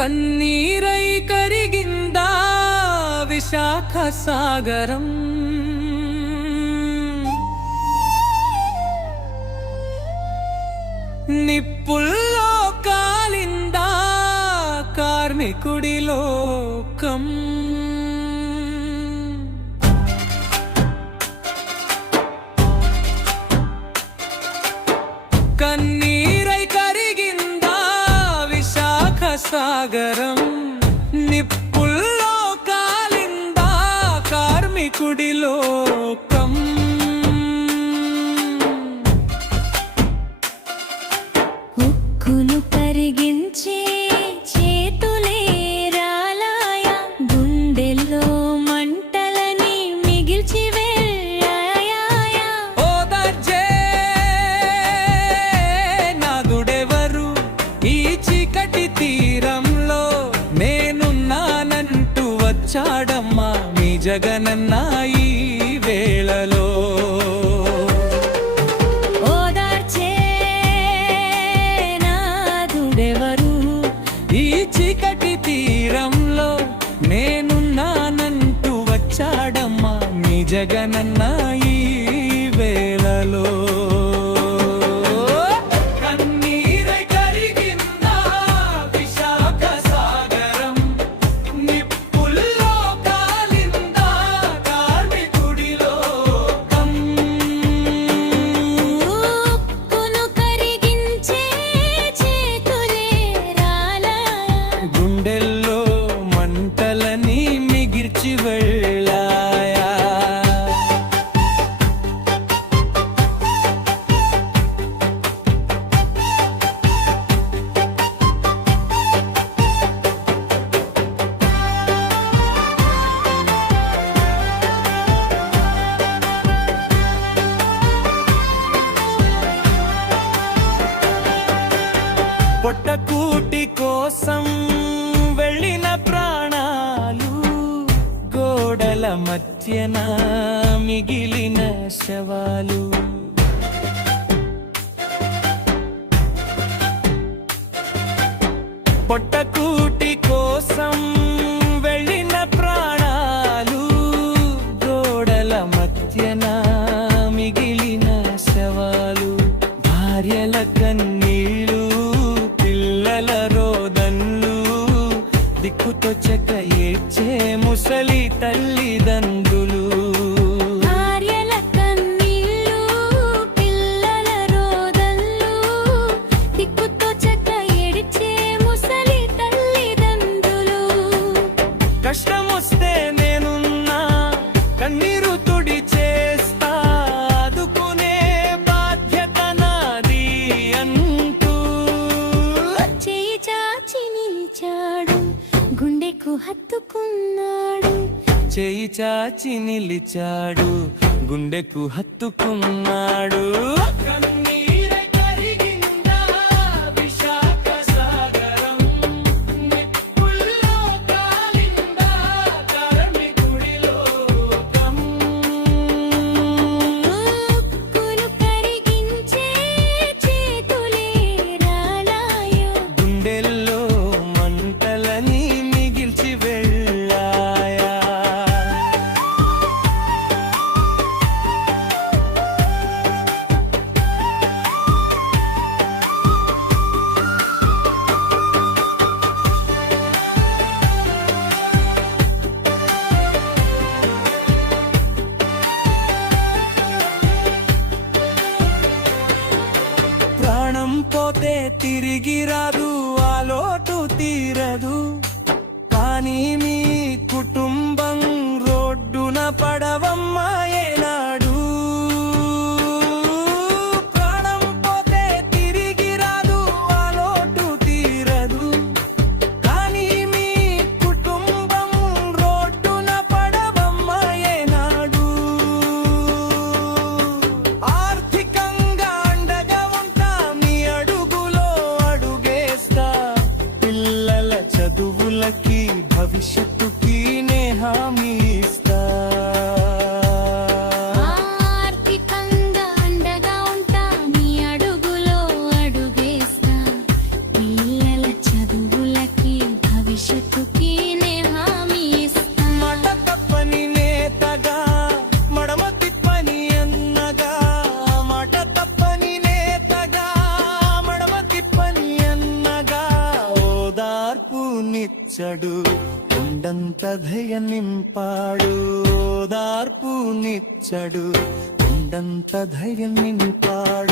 కన్నీరై కరిగిందా విశాఖ సాగరం. నిప్పుల్లో కాలిందా కార్మికుడి లోకం. కన్నీరై కరిగిందా విశాఖ సాగరం. నిప్పుల్లో కాలిందా కార్మికుడి లోకం. ఉక్కును కరిగించే చేతులే రాలాయా, గుండెల్లో మంటలని మిగిల్చి వెళ్ళాయా. ఓదార్చే నాదుడెవరు ఈ చీకటి తీరంలో, నేనున్నానంటూ వచ్చాడమ్మా మీ జగనన్న ఈ వేళలో. ఈ చీకటి తీరంలో నేనున్నానంటూ వచ్చాడమ్మా మీ జగనన్న ఈ వేళలో. కన్నీరై కరిగిందా విశాఖ సాగరం. నిప్పుల్లో కాలిందా కార్మికుడి లోకం. ఉక్కును కరిగించే చేతులే గుండెల్లో మంటలని మిగిర్చి వెళ్ళాయా. పొట్టకూటి కోసం వెళ్ళిన ప్రాణాలు, గోడల మధ్యన మిగిలిన శవాలు. పొట్టకూటి కోసం వెళ్ళిన ప్రాణాలు, గోడల మధ్యన మిగిలిన శవాలు. భార్యల కన్నీళ్ళు, పిల్లల రోదన్లు, దిక్కుతో చెక్క ఏడ్చే ముసలి తల్లిదండ్రులు. భార్యల కన్నీళ్ళు, పిల్లల రోదన్లు, దిక్కుతో చెక్క ఏడ్చే ముసలి తల్లిదండ్రులు. కష్టమొస్తే నేనున్నా కన్నీరు తుడిచేస్తా, ఆదుకునే బాధ్యత నాది అంటూ చేయి చాచి నిలిచాడు, గుండెకు హత్తుకున్నాడు. చేయి చాచి నిలిచాడు, గుండెకు హత్తుకున్నాడు. కన్నీరై కరిగిందా విశాఖ సాగరం. నిప్పుల్లో కాలిందా కార్మికుడి లోకం. ఉక్కును కరిగించే చేతులే రాలాయా, గుండెల్లో మంటలని మిగిల్చి వెళ్ళాయా. ప్రాణం పోతే తిరిగి రాదు, ఆ లోటు తీరదు. కానీ మీ కుటుంబం రోడ్డున పడవమ్మా ఏనాడు. ప్రాణం పోతే తిరిగి రాదు, ఆ లోటు తీరదు. కానీ మీ కుటుంబం రోడ్డున పడవమ్మా ఏనాడు. ఆర్థికంగా అండగా ఉంటా, మీ అడుగులో అడుగేస్తా. పిల్లల చదువులకి భవిష్యత్తుకి నే హామీ ఇస్తా. నిచ్చడు కొండంత ధైర్యం నింపాడు ఓదార్పు నిచ్చడు కొండంత ధైర్యం నింపాడు